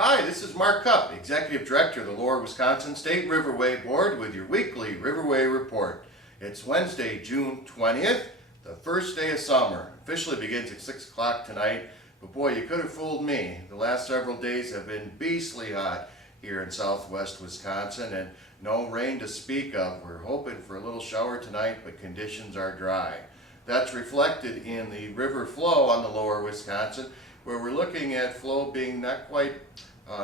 Hi, this is Mark Cupp, Executive Director of the Lower Wisconsin State Riverway Board with your weekly Riverway Report. It's Wednesday, June 20th, the first day of summer. Officially begins at 6 o'clock tonight, but boy, you could have fooled me. The last several days have been beastly hot here in southwest Wisconsin and no rain to speak of. We're hoping for a little shower tonight, but conditions are dry. That's reflected in the river flow on the lower Wisconsin, where we're looking at flow being not quite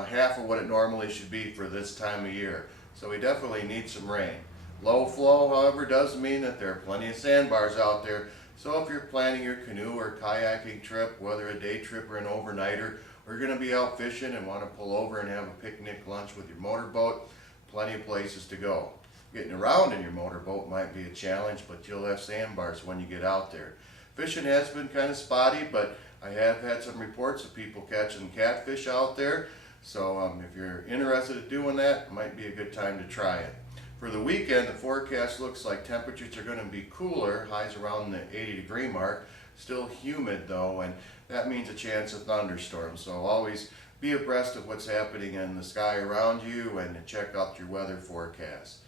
half of what it normally should be for this time of year. So we definitely need some rain. Low flow, however, does mean that there are plenty of sandbars out there. So if you're planning your canoe or kayaking trip, whether a day trip or an overnighter, we're going to be out fishing and want to pull over and have a picnic lunch with your motorboat, plenty of places to go. Getting around in your motorboat might be a challenge, but you'll have sandbars when you get out there. Fishing has been kind of spotty, but I have had some reports of people catching catfish out there. So if you're interested in doing that, it might be a good time to try it. For the weekend, the forecast looks like temperatures are going to be cooler, highs around the 80-degree mark. Still humid though, and that means a chance of thunderstorms. So always be abreast of what's happening in the sky around you and check out your weather forecast.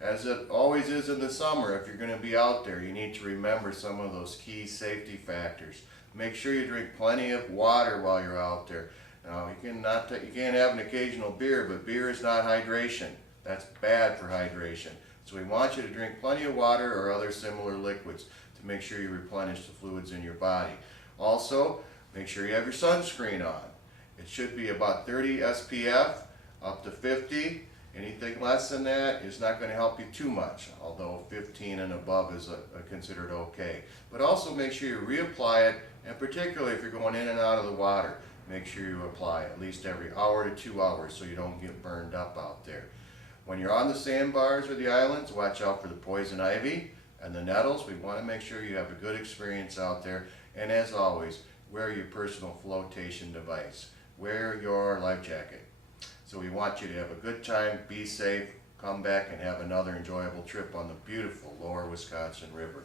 As it always is in the summer, if you're going to be out there, you need to remember some of those key safety factors. Make sure you drink plenty of water while you're out there. Now, you can't have an occasional beer, but beer is not hydration. That's bad for hydration. So we want you to drink plenty of water or other similar liquids to make sure you replenish the fluids in your body. Also, make sure you have your sunscreen on. It should be about 30 SPF, up to 50. Anything less than that is not going to help you too much, although 15 and above is considered okay. But also make sure you reapply it, and particularly if you're going in and out of the water, make sure you apply at least every hour to 2 hours so you don't get burned up out there. When you're on the sandbars or the islands, watch out for the poison ivy and the nettles. We want to make sure you have a good experience out there. And as always, wear your personal flotation device. Wear your life jacket. So we want you to have a good time, be safe, come back and have another enjoyable trip on the beautiful lower Wisconsin River.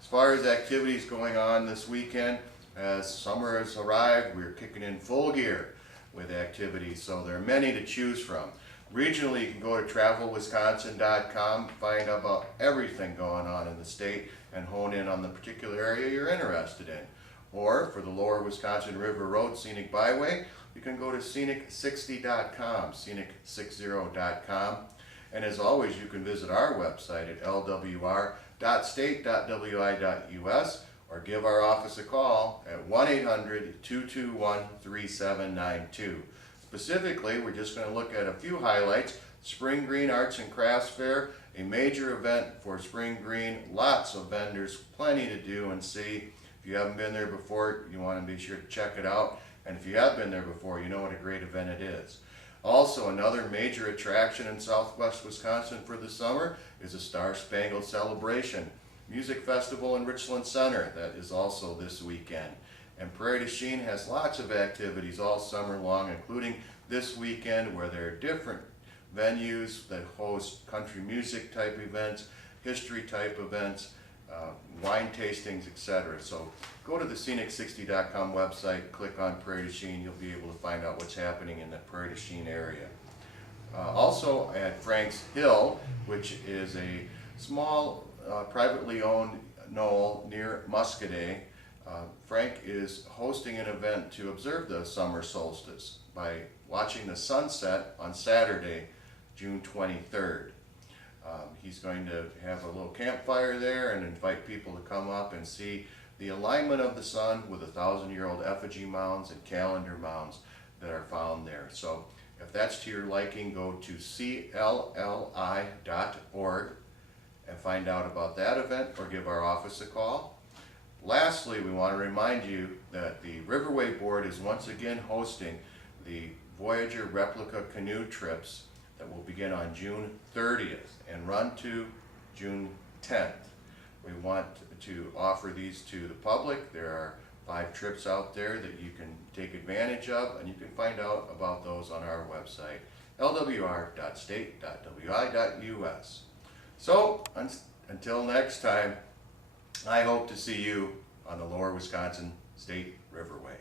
As far as activities going on this weekend, as summer has arrived, we're kicking in full gear with activities, so there are many to choose from. Regionally, you can go to travelwisconsin.com, find out about everything going on in the state and hone in on the particular area you're interested in. Or for the lower Wisconsin River Road Scenic Byway, you can go to scenic60.com, scenic60.com. And as always, you can visit our website at lwr.state.wi.us or give our office a call at 1-800-221-3792. Specifically, we're just going to look at a few highlights. Spring Green Arts and Crafts Fair, a major event for Spring Green. Lots of vendors, plenty to do and see. If you haven't been there before, you want to be sure to check it out. And if you have been there before, you know what a great event it is. Also, another major attraction in southwest Wisconsin for the summer is the Star Spangled Celebration Music Festival in Richland Center. That is also this weekend. And Prairie du Chien has lots of activities all summer long, including this weekend where there are different venues that host country music type events, history type events, wine tastings, etc. So go to the scenic60.com website, click on Prairie du Chien, you'll be able to find out what's happening in the Prairie du Chien area. Also at Frank's Hill, which is a small privately owned knoll near Muscadet, Frank is hosting an event to observe the summer solstice by watching the sunset on Saturday, June 23rd. He's going to have a little campfire there and invite people to come up and see the alignment of the sun with 1,000-year-old effigy mounds and calendar mounds that are found there. So if that's to your liking, go to clli.org and find out about that event or give our office a call. Lastly, we want to remind you that the Riverway Board is once again hosting the Voyager replica canoe trips that will begin on June 30th and run to June 10th. We want to offer these to the public. There are 5 trips out there that you can take advantage of, and you can find out about those on our website, lwr.state.wi.us. So, until next time, I hope to see you on the Lower Wisconsin State Riverway.